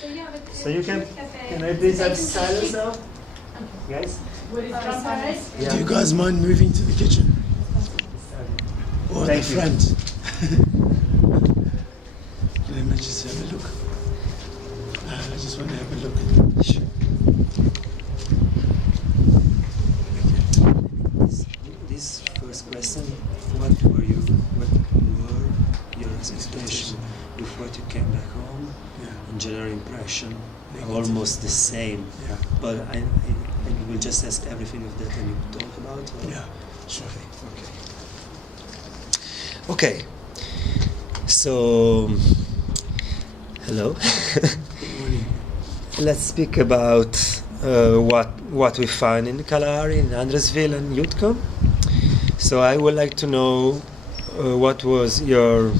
So you can I please have silence now? Guys? Yeah. Do you guys mind moving to the kitchen? Or the front? Let me just have a look. I just want to have a look. Sure. This first question, what were your expectations before you came back home? Yeah. And general impression, Negative. almost the same. Yeah. But I will just ask everything of that and you talk about. Or? Yeah, sure. Okay. So, hello. Good morning. Let's speak about what we find in Kalahari, in Andresville and Yutcombe. So I would like to know what was your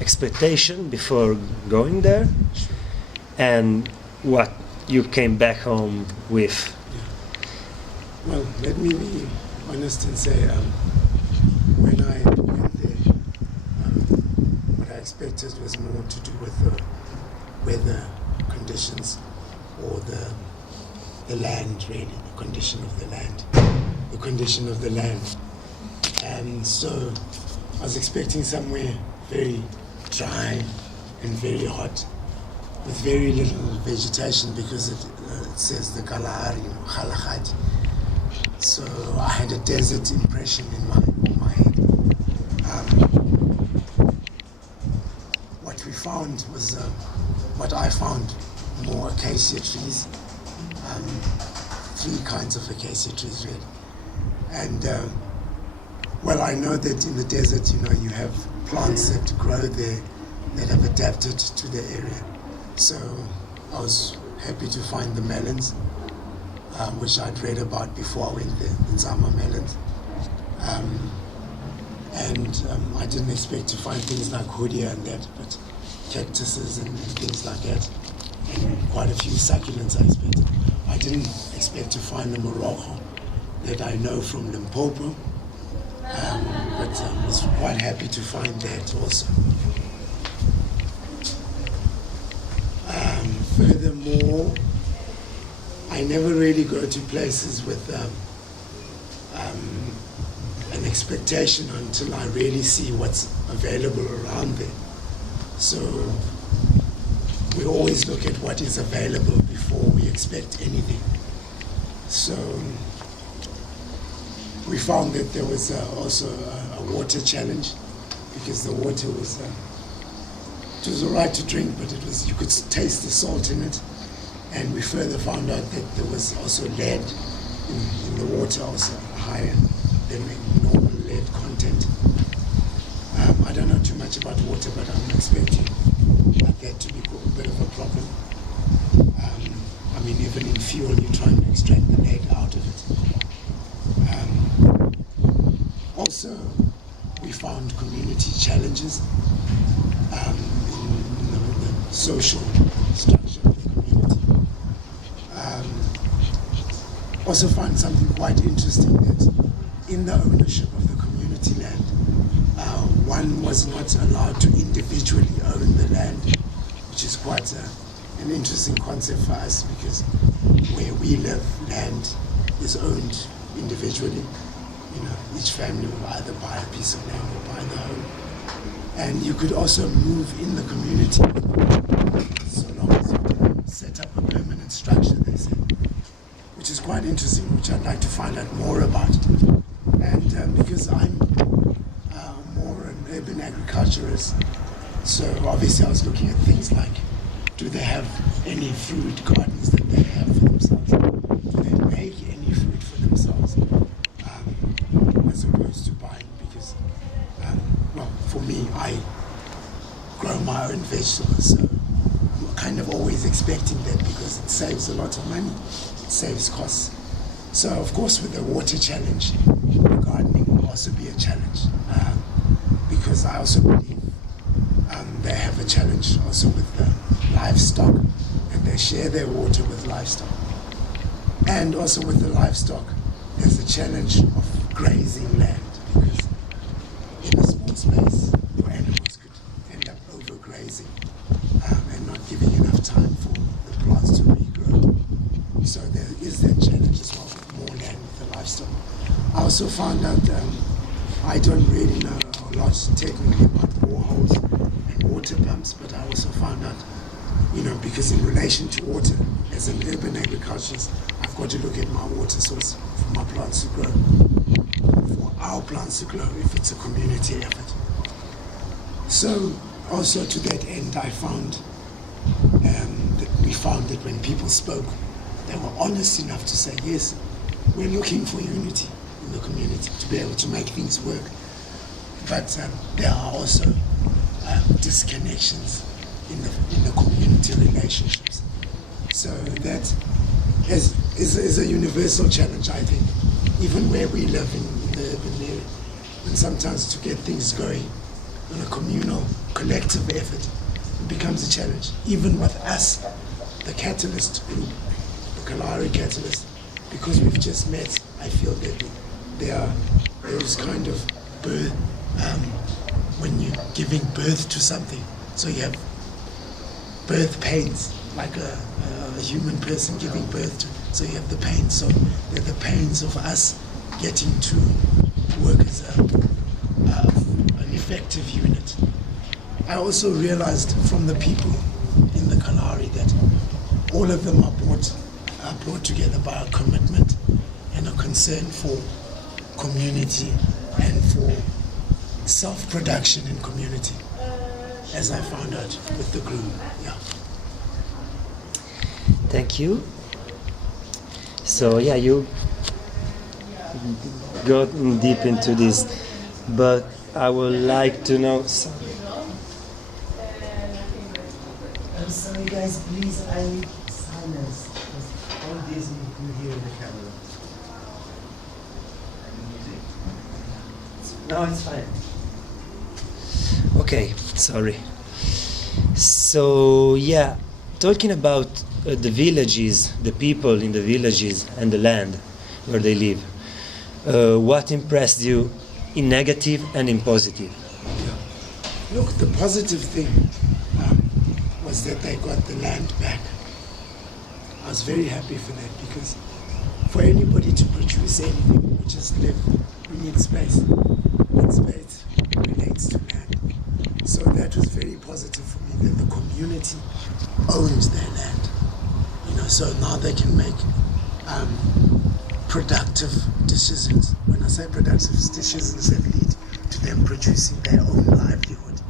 expectation before going there, Sure. and what you came back home with. Yeah. Well, let me be honest and say, when I went there, what I expected was more to do with the weather conditions or the land, really, the condition of the land. The condition of the land. And so I was expecting somewhere very dry and very hot, with very little vegetation, because it says the Kalahari, Kgalagadi. So I had a desert impression in my head. What we found was, what I found, more acacia trees, 3 kinds of acacia trees, really. And well, I know that in the desert, you have plants that grow there that have adapted to the area. So I was happy to find the melons, which I'd read about before I went there, the Zama melons. I didn't expect to find things like hodia and that, but cactuses and things like that, and quite a few succulents I expected. I didn't expect to find the morogo that I know from Limpopo, but I was quite happy to find that also. Furthermore, I never really go to places with an expectation until I really see what's available around there. So we always look at what is available before we expect anything. So we found that there was also a water challenge, because the water was it was all right to drink, but you could taste the salt in it. And we further found out that there was also lead in the water, also higher than the normal lead content. I don't know too much about water, but I'm expecting that to be a bit of a problem. I mean, even in fuel, you're trying to extract the lead out of it. Also, we found community challenges in the social structure of the community. Also found something quite interesting, that in the ownership of the community land, one was not allowed to individually own the land, which is quite an interesting concept for us, because where we live, land is owned individually. Each family will either buy a piece of land or buy the home. And you could also move in the community, so long as you didn't set up a permanent structure, they say, which is quite interesting, which I'd like to find out more about. And because I'm more an urban agriculturist, so obviously I was looking at things like, do they have any fruit gardens that they have for themselves? Do they make any fruit for themselves? As opposed to buying, because, well, for me, I grow my own vegetables, so I'm kind of always expecting that, because it saves a lot of money, it saves costs. So, of course, with the water challenge, gardening will also be a challenge, because I also believe they have a challenge also with the livestock, and they share their water with livestock. And also with the livestock, there's a challenge of grazing land, because in a small space, your animals could end up overgrazing and not giving enough time for also found out I don't really know a lot technically about boreholes and water pumps, but I also found out, because in relation to water, as an urban agriculturist, I've got to look at my water source for my plants to grow, for our plants to grow if it's a community effort. So also to that end, I found we found that when people spoke, they were honest enough to say, yes, we're looking for unity in the community to be able to make things work. But there are also disconnections in the community relationships. So that is a universal challenge, I think, even where we live in the urban area. And sometimes to get things going on a communal, collective effort, it becomes a challenge. Even with us, the Catalyst group, the Kalahari Catalyst, because we've just met, I feel that there is kind of birth, when you're giving birth to something, so you have birth pains, like a human person giving birth to, so you have the pains. So they're the pains of us getting to work as an effective unit. I also realized from the people in the Kalahari that all of them are brought together by a commitment and a concern for community and for self-production in community, as I found out with the group. Yeah. Thank you. So yeah, you got deep into this, but I would like to know. I'm sorry guys, please, I need silence, because all this you hear in the camera. No, it's fine. Okay, sorry. So yeah, talking about the villages, the people in the villages and the land where they live, what impressed you in negative and in positive? Yeah. Look, the positive thing was that they got the land back. I was very happy for that, because for anybody to produce anything, we just live, we need space. And space relates to land. So that was very positive for me, that the community owns their land. So now they can make productive decisions. When I say productive decisions, that lead to them producing their own livelihood.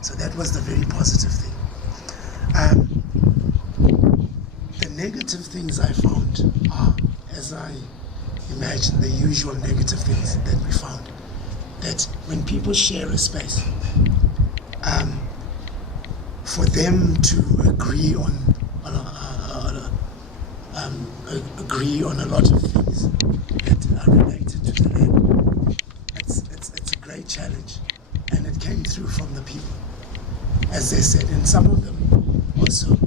So that was the very positive thing. The negative things I found are, as I imagine, the usual negative things that we found. That when people share a space, for them to agree on a lot of things that are related to the land, it's a great challenge, and it came through from the people, as they said, and some of them also,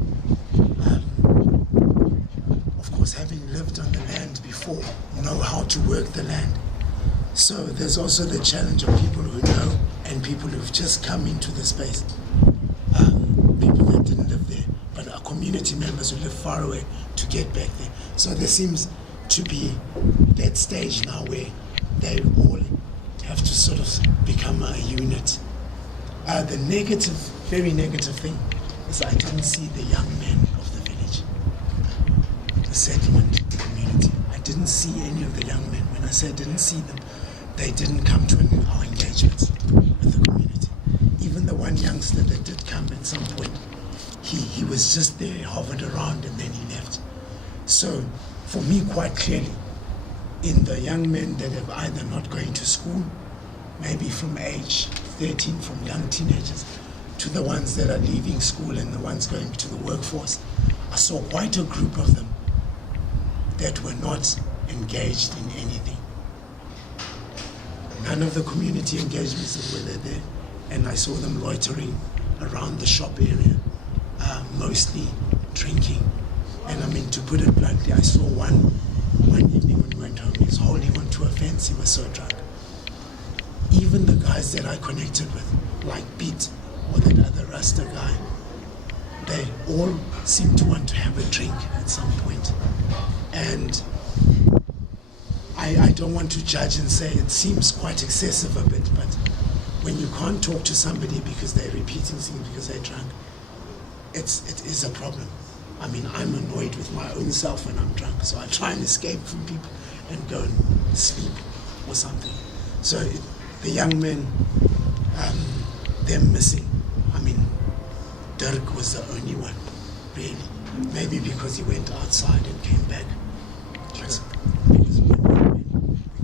of course, having lived on the land before, know how to work the land. So there's also the challenge of people who know and people who've just come into the space. People that didn't live there, but are community members who live far away to get back there. So there seems to be that stage now where they all have to sort of become a unit. The negative, very negative thing is I didn't see the young men of the village, the settlement, the community. I didn't see any of the young men. When I say I didn't see them, they didn't come to our engagements with the community. Even the one youngster that did come at some point, he was just there, hovered around, and then he left. So for me, quite clearly, in the young men that are either not going to school, maybe from age 13, from young teenagers, to the ones that are leaving school and the ones going to the workforce, I saw quite a group of them that were not engaged in anything. None of the community engagements were there, and I saw them loitering around the shop area, mostly drinking. And I mean, to put it bluntly, I saw one evening when we went home, he was holding onto a fence, he was so drunk. Even the guys that I connected with, like Pete or that other Rasta guy, they all seemed to want to have a drink at some point. And I don't want to judge and say it seems quite excessive a bit, but when you can't talk to somebody because they're repeating things because they're drunk, it is a problem. I mean, I'm annoyed with my own self when I'm drunk, so I try and escape from people and go and sleep or something. So the young men, they're missing. I mean, Dirk was the only one, really. Maybe because he went outside and came back. But because we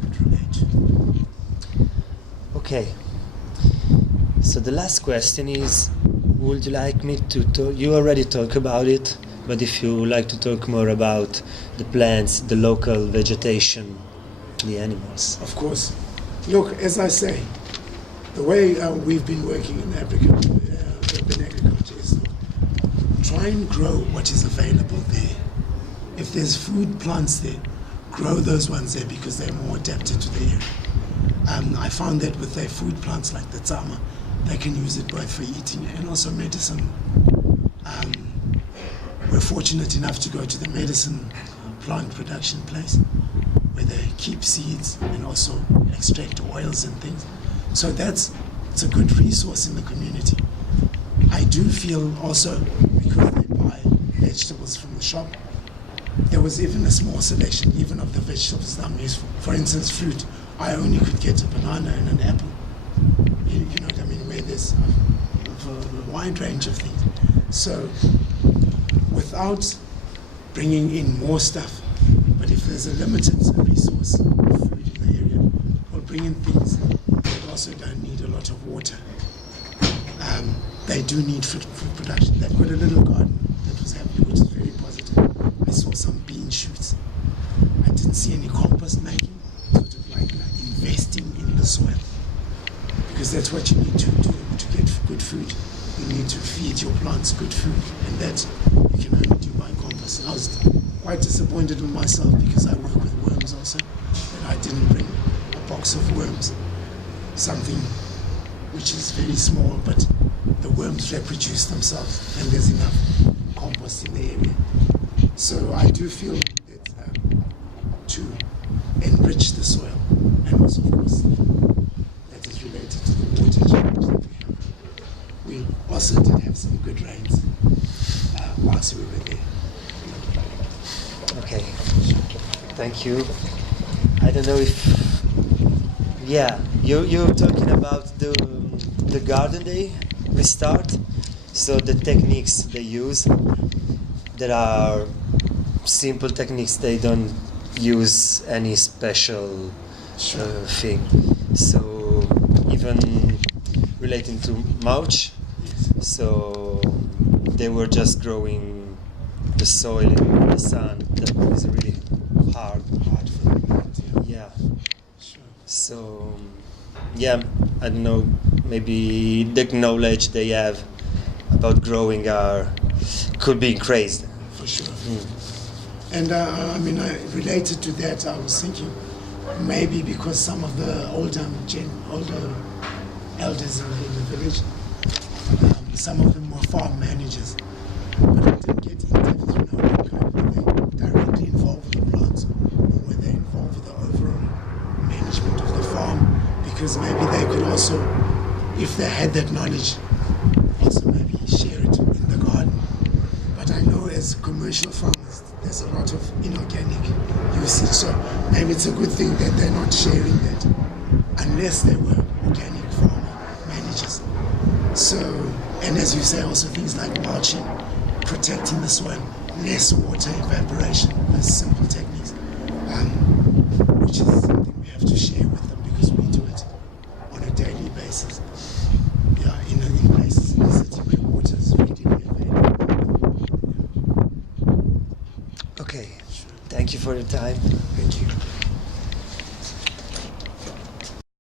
could relate. Okay. So the last question is, would you like me to talk? You already talk about it, but if you would like to talk more about the plants, the local vegetation, the animals. Of course. Look, as I say, the way we've been working in Africa, urban agriculture is try and grow what is available there. If there's food plants there, grow those ones there because they're more adapted to the area. I found that with their food plants like the tama, they can use it both for eating and also medicine. We're fortunate enough to go to the medicine plant production place where they keep seeds and also extract oils and things. So it's a good resource in the community. I do feel also, because they buy vegetables from the shop, there was even a small selection even of the vegetables that I'm useful. For instance, fruit. I only could get a banana and an apple. You know what I mean? Where there's a wide range of things. So without bringing in more stuff, but if there's a limited resource of food in the area, we'll bring in things that also don't need a lot of water. They do need food production. They've got a little garden that was happening, which is very positive. I saw some bean shoots. I didn't see any compost making, sort of like investing in the soil. Because that's what you need to do to get good food. You need to feed your plants good food, and that you can only do by compost. And I was quite disappointed with myself because I work with worms also, that I didn't bring a box of worms, something which is very small, but the worms reproduce themselves and there's enough compost in the area. So I do feel that to enrich the soil, and also of course that is related to the water challenge that we have. We also did have some good rains whilst we were there. Okay, thank you. I don't know if, yeah, you're talking about the garden day restart. So the techniques they use, there are simple techniques. They don't use any special thing. So even relating to mulch, so they were just growing the soil in the sun. That is really hard for the plant. Yeah. Sure. So yeah, I don't know. Maybe the knowledge they have about growing could be increased. For sure. And I mean, related to that, I was thinking maybe because some of the older elders in the village, some of them were farm managers, but I didn't get in depth to know what kind of they directly involved with the plants, or were they involved with the overall management of the farm, because maybe they could also, if they had that knowledge, also maybe share it in the garden. But I know as commercial farmers, there's a lot of inorganic usage, so maybe it's a good thing that they're not sharing that, unless they were organic farmer managers. So, and as you say, also things like mulching, protecting the soil, less water evaporation, those simple techniques, which is something we have to share with them because we do it on a daily basis. Yeah, in places in the city where water is readily available. Okay, thank you for your time.